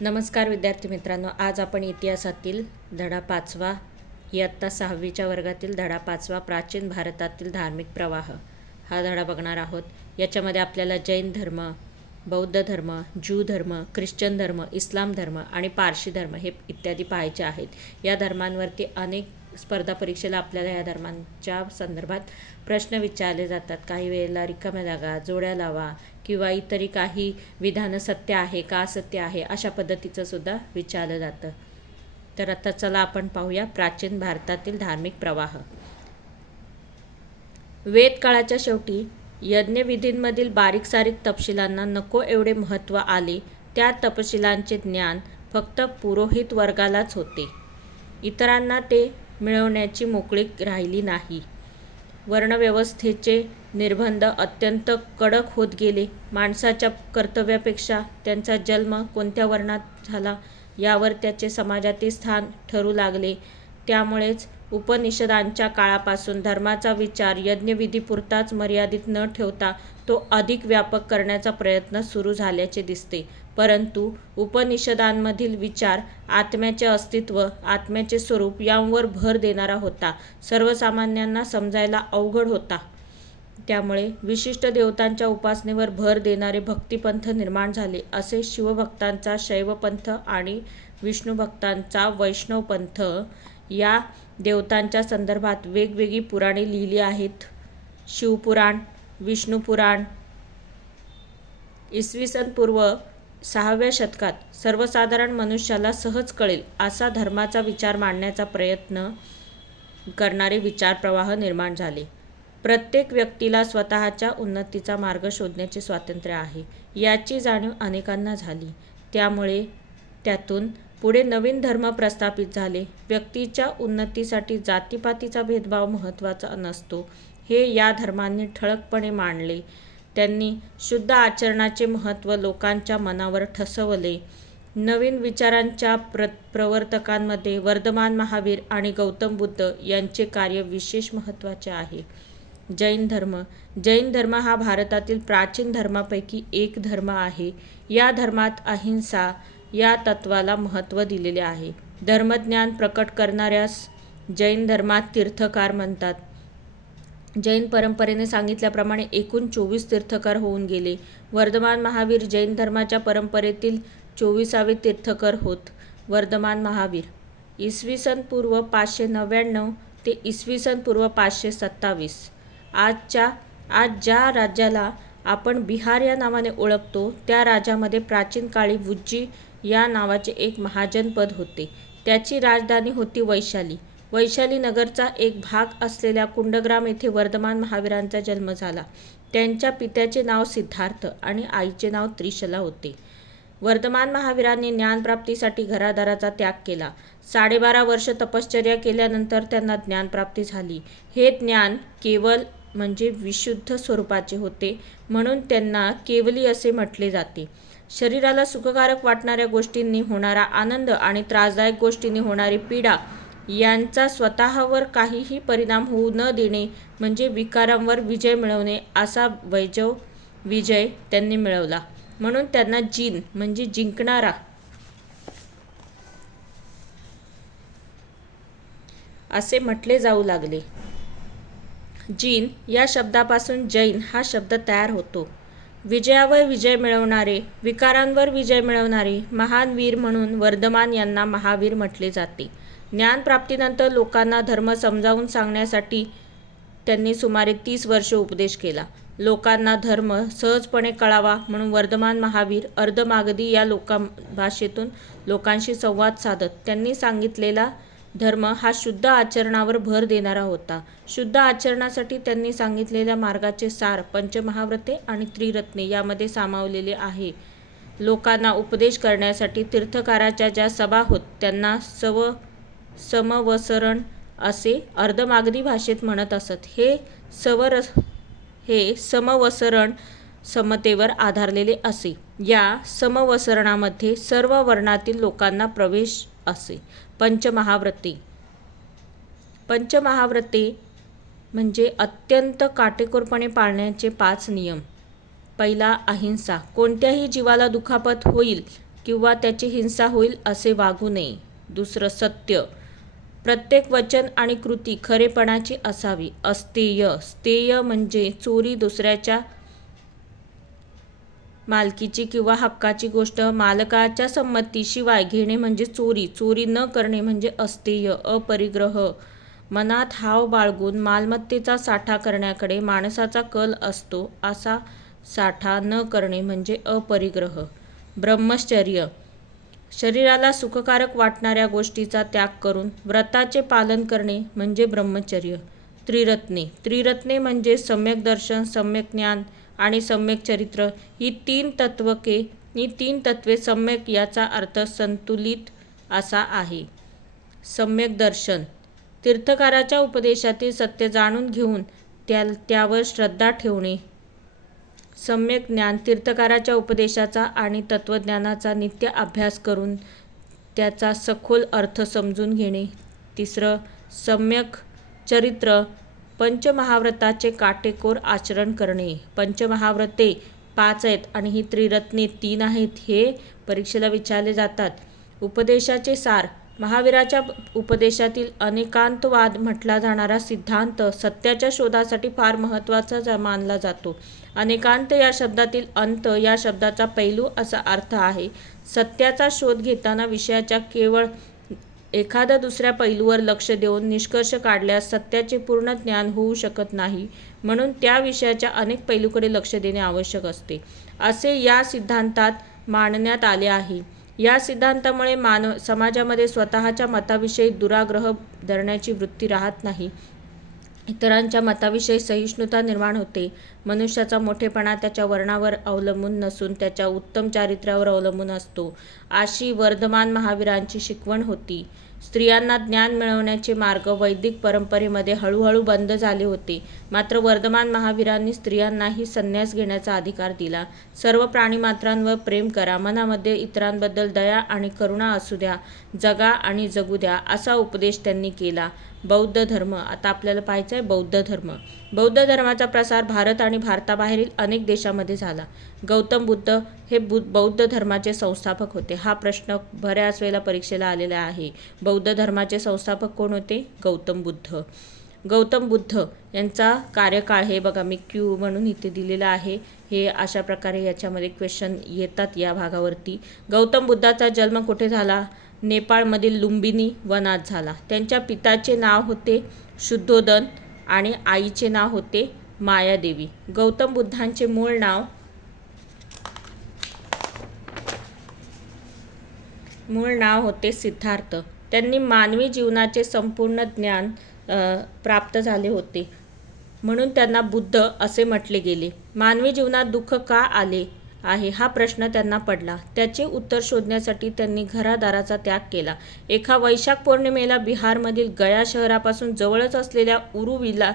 नमस्कार विद्यार्थी मित्रांनो आज आपण इतिहासातील धडा पाचवा इयत्ता सहावीच्या वर्गातील धडा पाचवा प्राचीन भारतातील धार्मिक प्रवाह हा धडा बघणार आहोत. याच्यामध्ये आपल्याला जैन धर्म बौद्ध धर्म ज्यू धर्म ख्रिश्चन धर्म इस्लाम धर्म आणि पारशी धर्म हे इत्यादी पाहायचे आहेत. या धर्मांवरती अनेक स्पर्धा परीक्षेला आपल्याला या धर्मांच्या संदर्भात प्रश्न विचारले जातात. काही वेळेला रिकाम्या जागा जोड्या लावा किंवा इतरही काही विधानं सत्य आहे का असत्य आहे अशा पद्धतीचं सुद्धा विचारलं जातं. तर आता चला आपण पाहूया प्राचीन भारतातील धार्मिक प्रवाह. वेद काळाच्या शेवटी यज्ञविधींमधील बारीक सारीक तपशिलांना नको एवढे महत्त्व आले त्या तपशिलांचे ज्ञान फक्त पुरोहित वर्गालाच होते. इतरांना ते मिळवण्याची मोकळीक राहिली नाही. वर्णव्यवस्थेचे निर्बंध अत्यंत कडक होत गेले. माणसाच्या कर्तव्यापेक्षा त्यांचा जन्म कोणत्या वर्णात झाला यावर त्याचे समाजातील स्थान ठरू लागले. त्यामुळेच उपनिषदांच्या काळापासून धर्माचा विचार यज्ञविधीपुरताच मर्यादित न ठेवता तो अधिक व्यापक करण्याचा प्रयत्न सुरू झाल्याचे दिसते. परंतु उपनिषदांमधील विचार आत्म्याचे अस्तित्व आत्म्याचे स्वरूप यांवर भर देणारा होता. सर्वसामान्यांना समजायला अवघड होता. त्यामुळे विशिष्ट देवतांच्या उपासनेवर भर देणारे भक्तिपंथ निर्माण झाले असे शिवभक्तांचा शैवपंथ आणि विष्णुभक्तांचा वैष्णवपंथ या देवतांच्या संदर्भात वेगवेगळी पुराणे लिहिली आहेत. शिवपुराण विष्णुपुराण इसवी सन पूर्व सहाव्या शतकात सर्वसाधारण मनुष्याला सहज कळेल असा धर्माचा विचार मांडण्याचा प्रयत्न करणारे विचारप्रवाह निर्माण झाले. प्रत्येक व्यक्तीला स्वतःच्या उन्नतीचा मार्ग शोधण्याचे स्वातंत्र्य आहे. याची जाणीव अनेकांना झाली. त्यामुळे त्यातून पुढे नवीन धर्म प्रस्थापित झाले. व्यक्तीच्या उन्नतीसाठी जातीपातीचा भेदभाव महत्त्वाचा नसतो. हे या धर्मांनी ठळकपणे मांडले. त्यांनी शुद्ध आचरणाचे महत्त्व लोकांच्या मनावर ठसवले. नवीन विचारांच्या प्र प्रवर्तकांमध्ये वर्धमान महावीर आणि गौतम बुद्ध यांचे कार्य विशेष महत्त्वाचे आहे. जैन धर्म. जैन धर्म हा भारतातील प्राचीन धर्मापैकी एक धर्म आहे. या धर्मात अहिंसा या तत्वाला महत्त्व दिलेले आहे. धर्मज्ञान प्रकट करणाऱ्यास जैन धर्मात तीर्थकार म्हणतात. जैन परंपरेने सांगितल्याप्रमाणे एकूण चोवीस तीर्थकर होऊन गेले. वर्धमान महावीर जैन धर्माच्या परंपरेतील चोवीसावे तीर्थकर होत. वर्धमान महावीर. इसवी सन पूर्व पाचशे नव्याण्णव ते इसवी सन पूर्व पाचशे सत्तावीस. आजच्या आज ज्या राज्याला आपण बिहार या नावाने ओळखतो त्या राज्यामध्ये प्राचीन काळी वुज्जी या नावाचे एक महाजनपद होते. त्याची राजधानी होती वैशाली. वैशाली नगरचा एक भाग असलेल्या कुंडग्राम येथे वर्धमान महावीरांचा जन्म झाला. त्यांच्या पित्याचे नाव सिद्धार्थ आणि आईचे नाव त्रिशला होते. वर्धमान महावीरांनी ज्ञानप्राप्तीसाठी घरादाराचा त्याग केला. साडेबारा वर्ष तपश्चर्या केल्यानंतर त्यांना ज्ञानप्राप्ती झाली. हे ज्ञान केवळ म्हणजे विशुद्ध स्वरूपाचे होते. म्हणून त्यांना केवली असे म्हटले जाते. शरीराला सुखकारक वाटणाऱ्या गोष्टींनी होणारा आनंद आणि त्रासदायक गोष्टींनी होणारी पीडा यांचा स्वतःवर काहीही परिणाम होऊ न देणे म्हणजे विकारांवर विजय मिळवणे असा वैजव विजय त्यांनी मिळवला. म्हणून त्यांना जीन म्हणजे जिंकणारा. असे म्हटले जाऊ लागले. जीन या शब्दापासून जैन हा शब्द तयार होतो. विजयावर विजय मिळवणारे विकारांवर विजय मिळवणारे महान वीर म्हणून वर्धमान यांना महावीर म्हटले जाते. ज्ञानप्राप्तीनंतर लोकांना धर्म समजावून सांगण्यासाठी त्यांनी सुमारे तीस वर्ष उपदेश केला. लोकांना धर्म सहजपणे कळावा म्हणून वर्धमान महावीर अर्धमागधी या लोका भाषेतून लोकांशी संवाद साधत त्यांनी सांगितलेला धर्म हा शुद्ध आचरणावर भर देणारा होता. शुद्ध आचरणासाठी त्यांनी सांगितलेल्या मार्गाचे सार पंचमहाव्रते आणि त्रिरत्ने यामध्ये सामावलेले आहे. लोकांना उपदेश करण्यासाठी तीर्थकाराच्या ज्या सभा होत त्यांना सव समवसरण असे अर्धमागधी भाषेत म्हणत असत. हे सवर हे समवसरण समतेवर आधारलेले असे. या समवसरणामध्ये सर्व वर्णातील लोकांना प्रवेश असे. पंचमहाव्रते. पंचमहाव्रते म्हणजे अत्यंत काटेकोरपणे पाळण्याचे पाच नियम. पहिला अहिंसा. कोणत्याही जीवाला दुखापत होईल किंवा त्याची हिंसा होईल असे वागू नये. दुसरं सत्य. प्रत्येक वचन आणि कृती खरेपणाची असावी. अस्तेय. स्तेय म्हणजे चोरी दुसऱ्याच्या मालकीची किंवा हक्काची गोष्ट मालकाच्या संमतीशिवाय घेणे म्हणजे चोरी चोरी न करणे म्हणजे अस्तेय अपरिग्रह. मनात हाव बाळगून मालमत्तेचा साठा करण्याकडे माणसाचा कल असतो असा साठा न करणे म्हणजे अपरिग्रह. ब्रह्मचर्य शरीराला सुखकारक वाटणाऱ्या गोष्टीचा त्याग करून व्रताचे पालन करणे म्हणजे ब्रह्मचर्य. त्रिरत्ने. त्रिरत्ने म्हणजे सम्यक दर्शन सम्यक ज्ञान आणि सम्यक चरित्र ही तीन तत्वके ही तीन तत्वे सम्यक याचा अर्थ संतुलित असा आहे. सम्यक दर्शन. तीर्थकाराच्या उपदेशातील सत्य जाणून घेऊन त्या त्यावर श्रद्धा ठेवणे. सम्यक ज्ञान तीर्थकाराच्या उपदेशाचा आणि तत्त्वज्ञानाचा नित्य अभ्यास करून त्याचा सखोल अर्थ समजून घेणे. तिसरं सम्यक चरित्र पंचमहाव्रताचे काटेकोर आचरण करणे. पंचमहाव्रते पाच आहेत आणि ही त्रिरत्ने तीन आहेत हे परीक्षेला विचारले जातात. उपदेशाचे सार. महावीराच्या उपदेशातील अनेकांतवाद म्हटला जाणारा सिद्धांत सत्याच्या शोधासाठी फार महत्त्वाचा मानला जातो. अनेकांत या शब्दातील अंत या शब्दाचा पैलू असा अर्थ आहे. सत्याचा शोध घेताना विषयाच्या केवळ एखाद्या दुसऱ्या पैलूवर लक्ष देऊन निष्कर्ष काढल्यास सत्याचे पूर्ण ज्ञान होऊ शकत नाही म्हणून त्या विषयाच्या अनेक पैलूकडे लक्ष देणे आवश्यक असते. असे या सिद्धांतात मांडण्यात आले आहे. या सिद्धांतामुळे मानव समाजामध्ये स्वतःच्या मताविषयी दुराग्रह धरण्याची वृत्ती राहत नाही. इतरांच्या मताविषयी सहिष्णुता निर्माण होते. मनुष्याचा मोठेपणा त्याच्या वर्णावर अवलंबून नसून त्याच्या उत्तम चारित्र्यावर अवलंबून असतो. अशी वर्धमान महावीरांची शिकवण होती. स्त्रियांना ज्ञान मिळवण्याचे मार्ग वैदिक परंपरेमध्ये हळूहळू बंद झाले होते. मात्र वर्धमान महावीरांनी स्त्रियांनाही संन्यास घेण्याचा अधिकार दिला. सर्व प्राणीमात्रांवर प्रेम करा. मनामध्ये इतरांबद्दल दया आणि करुणा असू द्या. जगा आणि जगू द्या असा उपदेश त्यांनी केला. बौद्ध धर्म. आता आपल्याला पाहायचं आहे बौद्ध धर्म. बौद्ध धर्माचा प्रसार भारत आणि भारताबाहेरील अनेक देशामध्ये झाला. गौतम बुद्ध हे बु बौद्ध धर्माचे संस्थापक होते. हा प्रश्न बऱ्याच वेळेला परीक्षेला आलेला आहे. बौद्ध धर्माचे संस्थापक कोण होते? गौतम बुद्ध. गौतम बुद्ध यांचा कार्यकाळ हे बघा मी क्यू म्हणून इथे दिलेला आहे. हे अशा प्रकारे याच्यामध्ये क्वेश्चन येतात या भागावरती. गौतम बुद्धाचा जन्म कुठे झाला? नेपाळमधील लुंबिनी वनात झाला. त्यांच्या पिताचे नाव होते शुद्धोदन आणि आईचे नाव होते मायादेवी. गौतम बुद्धांचे मूळ नाव मूळ नाव होते सिद्धार्थ. त्यांनी मानवी जीवनाचे संपूर्ण ज्ञान प्राप्त झाले होते. म्हणून त्यांना बुद्ध असे म्हटले गेले. मानवी जीवनात दुःख का आले? आहे हा प्रश्न त्यांना पडला. त्याचे उत्तर शोधण्यासाठी त्यांनी घरादाराचा त्याग केला. एका वैशाख पौर्णिमेला बिहारमधील गया शहरापासून जवळच असलेल्या उरुविला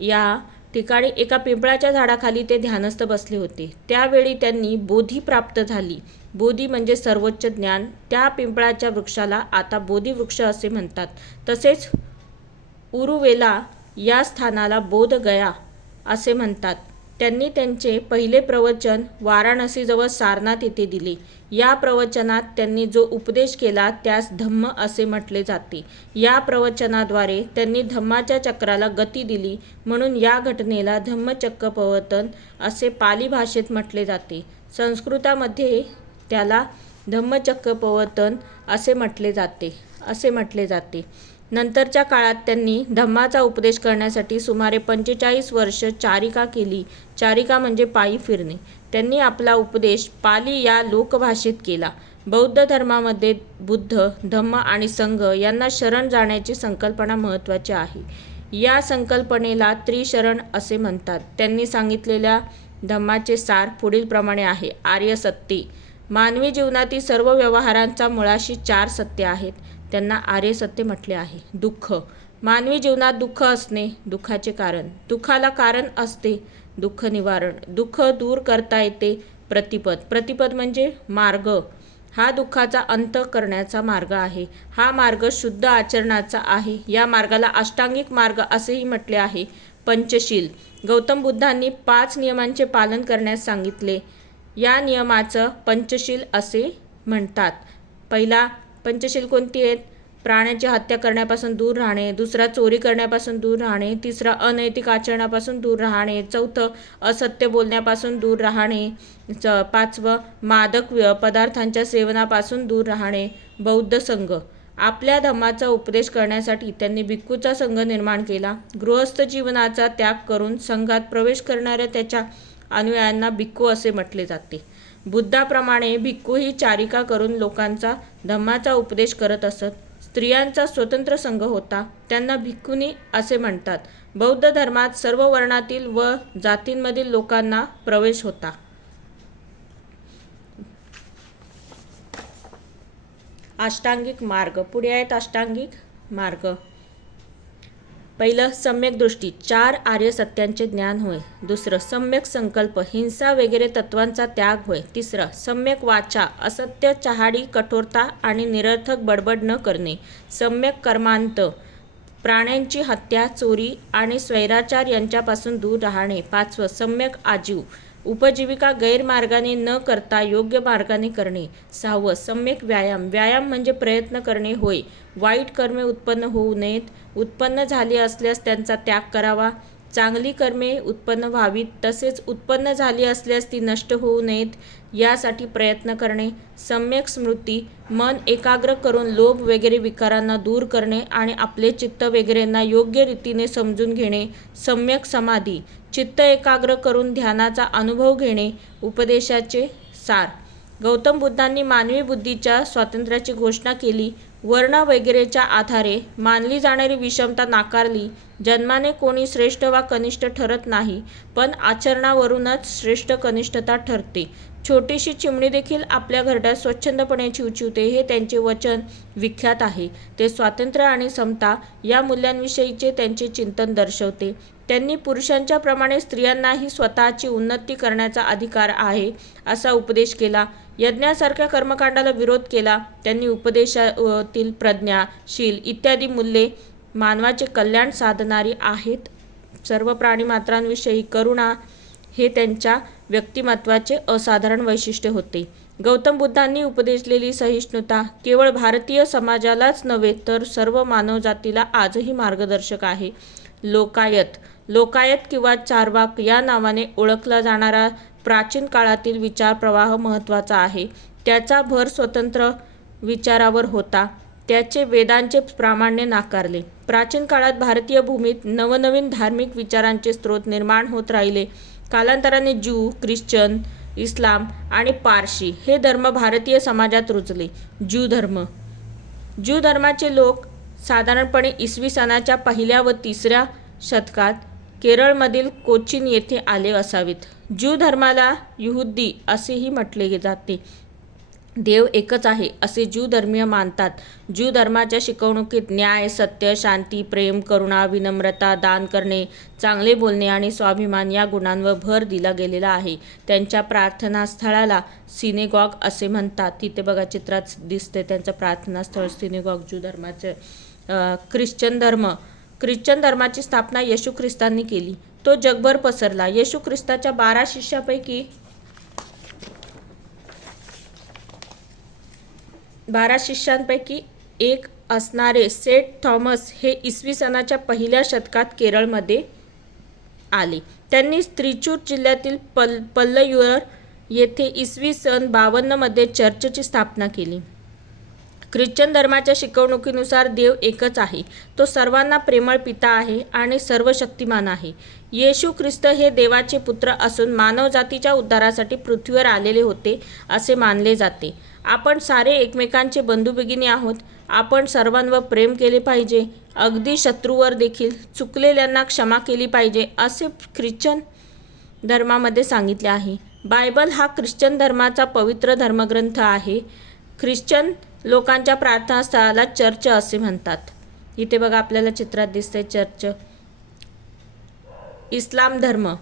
या ठिकाणी एका पिंपळाच्या झाडाखाली ते ध्यानस्थ बसले होते. त्यावेळी त्यांनी बोधी प्राप्त झाली. बोधी म्हणजे सर्वोच्च ज्ञान. त्या पिंपळाच्या वृक्षाला आता बोधिवृक्ष असे म्हणतात. तसेच उरुवेला या स्थानाला बोधगया असे म्हणतात. त्यांनी त्यांचे पहिले प्रवचन वाराणसीजवळ सारनाथ येथे दिले. या प्रवचनात त्यांनी जो उपदेश केला त्यास धम्म असे म्हटले जाते. या प्रवचनाद्वारे त्यांनी धम्माच्या चक्राला गती दिली म्हणून या घटनेला धम्मचक्र पवर्तन असे पाली भाषेत म्हटले जाते. संस्कृतामध्ये त्याला धम्मचक्र पवर्तन असे म्हटले जाते असे म्हटले जाते. नंतरच्या काळात त्यांनी धम्माचा उपदेश करण्यासाठी सुमारे पंचेचाळीस वर्ष चारिका केली. चारिका म्हणजे पायी फिरणे. त्यांनी आपला उपदेश पाली या लोकभाषेत केला. बौद्ध धर्मामध्ये बुद्ध धम्म आणि संघ यांना शरण जाण्याची संकल्पना महत्त्वाची आहे. या संकल्पनेला त्रिशरण असे म्हणतात. त्यांनी सांगितलेल्या धम्माचे सार पुढीलप्रमाणे आहे. आर्य सत्ते मानवी जीवनातील सर्व व्यवहारांचा मुळाशी चार सत्य आहेत. त्यांना आर्य सत्य म्हटले आहे. दुःख. मानवी जीवनात दुःख असणे दुःखाचे कारण. दुःखाला कारण असते दुःख निवारण. दुःख दूर करता येते प्रतिपद. प्रतिपद म्हणजे मार्ग. हा दुःखाचा अंत करण्याचा मार्ग आहे. हा मार्ग शुद्ध आचरणाचा आहे. या मार्गाला अष्टांगिक मार्ग असेही म्हटले आहे. पंचशील. गौतम बुद्धांनी पाच नियमांचे पालन करण्यास सांगितले. या नियमाचं पंचशील असे म्हणतात. पहिला पंचशील कोणती आहेत? प्राण्याची हत्या करण्यापासून दूर राहणे दुसरा चोरी करण्यापासून दूर राहणे तिसरा अनैतिक आचरणापासून दूर राहणे चौथं असत्य बोलण्यापासून दूर राहणे च पाचवं मादक व्य- पदार्थांच्या सेवनापासून दूर राहणे बौद्ध संघ. आपल्या धम्माचा उपदेश करण्यासाठी त्यांनी भिक्खूचा संघ निर्माण केला. गृहस्थ जीवनाचा त्याग करून संघात प्रवेश करणाऱ्या त्याच्या अनुयायांना भिक्खू असे म्हटले जाते. बुद्धाप्रमाणे भिक्खू ही चारिका करून लोकांचा धम्माचा उपदेश करत असत. स्त्रियांचा स्वतंत्र संघ होता. त्यांना भिक्खुनी असे म्हणतात बौद्ध धर्मात सर्व वर्णातील व जातींमधील लोकांना प्रवेश होता. अष्टांगिक मार्ग. पुढे आहेत अष्टांगिक मार्ग. पहिलं सम्यक दृष्टी. चार आर्य सत्यांचे ज्ञान होय. दुसरं सम्यक संकल्प हिंसा वगैरे तत्वांचा त्याग होय. तिसरं सम्यक वाचा असत्य चहाडी कठोरता आणि निरर्थक बडबड न करणे. सम्यक कर्मांत प्राण्यांची हत्या चोरी आणि स्वैराचार यांच्यापासून दूर राहणे. पाचवं सम्यक आजीव. उपजीविका गैरमार्गाने न करता योग्य मार्गाने करणे. सहावं सम्यक व्यायाम. व्यायाम म्हणजे प्रयत्न करणे होय. वाईट कर्मे उत्पन्न होऊ नयेत. उत्पन्न झाली असल्यास त्यांचा त्याग करावा. चांगली कर्मे उत्पन्न व्हावीत. तसेच उत्पन्न झाली असल्यास ती नष्ट होऊ नयेत यासाठी प्रयत्न करणे. सम्यक स्मृती मन एकाग्र करून लोभ वगैरे विकारांना दूर करणे आणि आपले चित्त वगैरेंना योग्य रीतीने समजून घेणे. सम्यक समाधी चित्त एकाग्र करून ध्यानाचा अनुभव घेणे उपदेशाचे सार. गौतम बुद्धांनी मानवी बुद्धीच्या स्वातंत्र्याची घोषणा केली. वर्ण वगैरेच्या आधारे मानली जाणारी विषमता नाकारली जन्माने कोणी श्रेष्ठ वा कनिष्ठ ठरत नाही पण आचरणावरूनच श्रेष्ठ कनिष्ठता ठरते. छोटीशी चिमणी देखील आपल्या घरट्यात स्वच्छंदपणे चिवचिवते हे त्यांचे वचन विख्यात आहे. ते स्वातंत्र्य आणि समता या मूल्यांविषयीचे त्यांचे चिंतन दर्शवते. त्यांनी पुरुषांच्या प्रमाणे स्त्रियांनाही स्वतःची उन्नती करण्याचा अधिकार आहे असा उपदेश केला. यज्ञासारख्या कर्मकांडाला विरोध केला. त्यांनी उपदेशातील प्रज्ञा शील इत्यादी मूल्ये मानवाचे कल्याण साधणारी आहेत. सर्व प्राणीमात्रांविषयी करुणा हे त्यांच्या व्यक्तिमत्वाचे असाधारण वैशिष्ट्य होते. गौतम बुद्धांनी उपदेशलेली सहिष्णुता केवळ भारतीय समाजालाच नव्हे तर सर्व मानवजातीला आजही मार्गदर्शक आहे. लोकायत लोकायत किंवा चारवाक या नावाने ओळखला जाणारा प्राचीन काळातील विचार प्रवाह महत्त्वाचा आहे. त्याचा भर स्वतंत्र विचारावर होता. त्याचे वेदांचे प्रामाण्य नाकारले. प्राचीन काळात भारतीय भूमीत नवनवीन धार्मिक विचारांचे स्रोत निर्माण होत राहिले. कालांतराने ज्यू ख्रिश्चन इस्लाम आणि पारशी हे धर्म भारतीय समाजात रुजले. ज्यू धर्म. ज्यू धर्माचे लोक साधारणपणे इसवी सनाच्या पहिल्या व तिसऱ्या शतकात केरळमधील कोचीन येथे आले असावेत. ज्यू धर्माला युहुद्दी असेही म्हटले जाते. देव एकच आहे असे ज्यू धर्मीय मानतात. ज्यू धर्माच्या शिकवणुकीत न्याय सत्य शांती प्रेम करुणा विनम्रता दान करणे चांगले बोलणे आणि स्वाभिमान या गुणांवर भर दिला गेलेला आहे. त्यांच्या प्रार्थनास्थळाला सिनेगॉग असे म्हणतात. तिथे बघा चित्रात दिसते त्यांचं प्रार्थनास्थळ सिनेगॉग ज्यू धर्माचे ख्रिश्चन धर्म. ख्रिश्चन धर्माची स्थापना येशू ख्रिस्तांनी केली. तो जगभर पसरला. येशू ख्रिस्ताच्या बारा शिष्यापैकी बारा शिष्यांपैकी एक असणारे सेंट थॉमस हे इसवी सणाच्या पहिल्या शतकात केरळमध्ये आले. त्यांनी त्रिचूर जिल्ह्यातील पल पल्लयुअर येथे इसवी सन बावन्नमध्ये चर्चची स्थापना केली. ख्रिश्चन धर्माच्या शिकवणुकीनुसार देव एकच आहे. तो सर्वांना प्रेमळ पिता आहे आणि सर्वशक्तिमान आहे. येशू ख्रिस्त हे देवाचे पुत्र असून मानवजातीच्या उद्धारासाठी पृथ्वीवर आलेले होते असे मानले जाते. आपण सारे एकमेकांचे बंधू भगिनी आहोत. आपण सर्वांवर प्रेम केले पाहिजे. अगदी शत्रूवर देखील चुकलेल्यांना क्षमा केली पाहिजे असे ख्रिश्चन धर्मामध्ये सांगितले आहे. बायबल हा ख्रिश्चन धर्माचा पवित्र धर्मग्रंथ आहे. ख्रिश्चन लोकांच्या प्रार्थनास्थळाला चर्च असे म्हणतात. इथे बघा आपल्याला चित्रात दिसते चर्च. इस्लाम धर्म.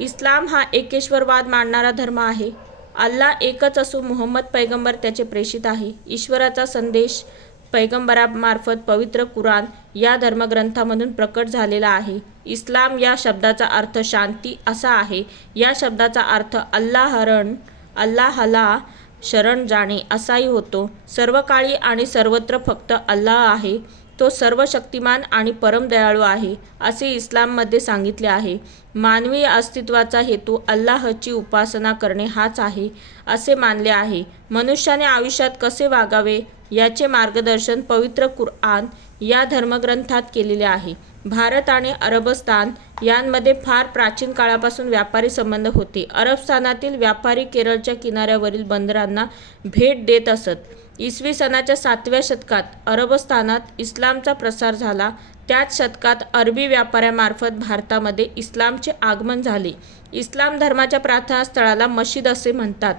इस्लाम हा एकेश्वरवाद मानणारा धर्म आहे. अल्लाह एकच असून मोहम्मद पैगंबर त्याचे प्रेषित आहे. ईश्वराचा संदेश पैगंबरामार्फत पवित्र कुराण या धर्मग्रंथामधून प्रकट झालेला आहे. इस्लाम या शब्दाचा अर्थ शांती असा आहे. या शब्दाचा अर्थ अल्लाहरण अल्लाहला शरण जाणे असाही होतो. सर्व काळी आणि सर्वत्र फक्त अल्लाह आहे. तो सर्व शक्तिमान आणि परम दयाळू आहे असे इस्लाममध्ये सांगितले आहे. मानवी अस्तित्वाचा हेतू अल्लाहची उपासना करणे हाच आहे असे मानले आहे. मनुष्याने आयुष्यात कसे वागावे याचे मार्गदर्शन पवित्र कुरआन या धर्मग्रंथात केलेले आहे. भारत आणि अरबस्तान यांमध्ये फार प्राचीन काळापासून व्यापारी संबंध होते. अरबस्थानातील व्यापारी केरळच्या किनाऱ्यावरील बंदरांना भेट देत असत. इसवी सनाच्या सातव्या शतकात अरबस्थानात इस्लामचा प्रसार झाला. त्याच शतकात अरबी व्यापाऱ्यामार्फत भारतामध्ये इस्लामचे आगमन झाले. इस्लाम धर्माच्या प्रार्थनास्थळाला मशीद असे म्हणतात.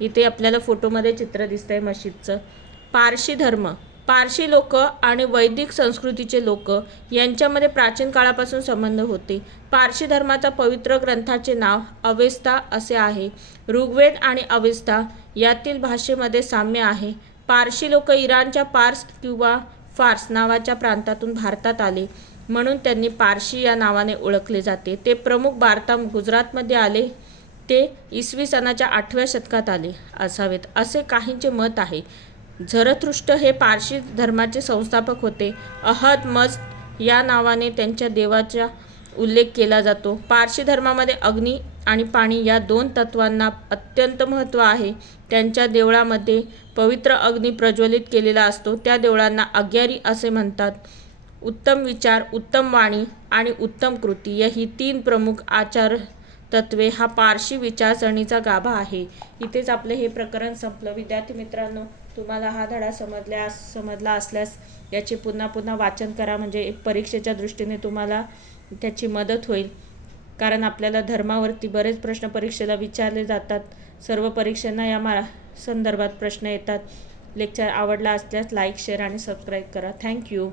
इथे आपल्याला फोटोमध्ये चित्र दिसतंय मशीदचं. पारशी धर्म. पारशी लोक आणि वैदिक संस्कृतीचे लोक यांच्यामध्ये प्राचीन काळापासून संबंध होते. पारशी धर्माचा पवित्र ग्रंथाचे नाव अवेस्ता असे आहे. ऋग्वेद आणि अवेस्ता यातील भाषेमध्ये साम्य आहे. पारशी लोक इराणच्या पार्स किंवा फार्स नावाच्या प्रांतातून भारतात आले. म्हणून त्यांनी पारशी या नावाने ओळखले जाते. ते प्रमुख भारता गुजरातमध्ये आले. ते इसवी सनाच्या आठव्या शतकात आले असावेत. असे काहींचे मत आहे. झरथृष्ट हे पारशी धर्माचे संस्थापक होते. अहद मज या नावाने त्यांच्या देवाचा उल्लेख केला जातो. पारशी धर्मामध्ये अग्नी आणि पाणी या दोन तत्वांना अत्यंत महत्त्व आहे. त्यांच्या देवळामध्ये पवित्र अग्नी प्रज्वलित केलेला असतो. त्या देवळांना अग्यारी असे म्हणतात. उत्तम विचार उत्तम वाणी आणि उत्तम कृती या ही तीन प्रमुख आचार तत्वे हा पारशी विचारसरणीचा गाभा आहे. इथेच आपले हे प्रकरण संपलं. विद्यार्थी मित्रांनो तुम्हाला हा धडा समजल्यास समजला असल्यास याचे पुन्हा पुन्हा वाचन करा. म्हणजे परीक्षेच्या दृष्टीने तुम्हाला त्याची मदत होईल. कारण आपल्याला धर्मावरती बरेच प्रश्न परीक्षेला विचारले जातात. सर्व परीक्षांना या मा संदर्भात प्रश्न येतात. लेक्चर आवडला असल्यास लाईक शेअर आणि सबस्क्राईब करा. Thank you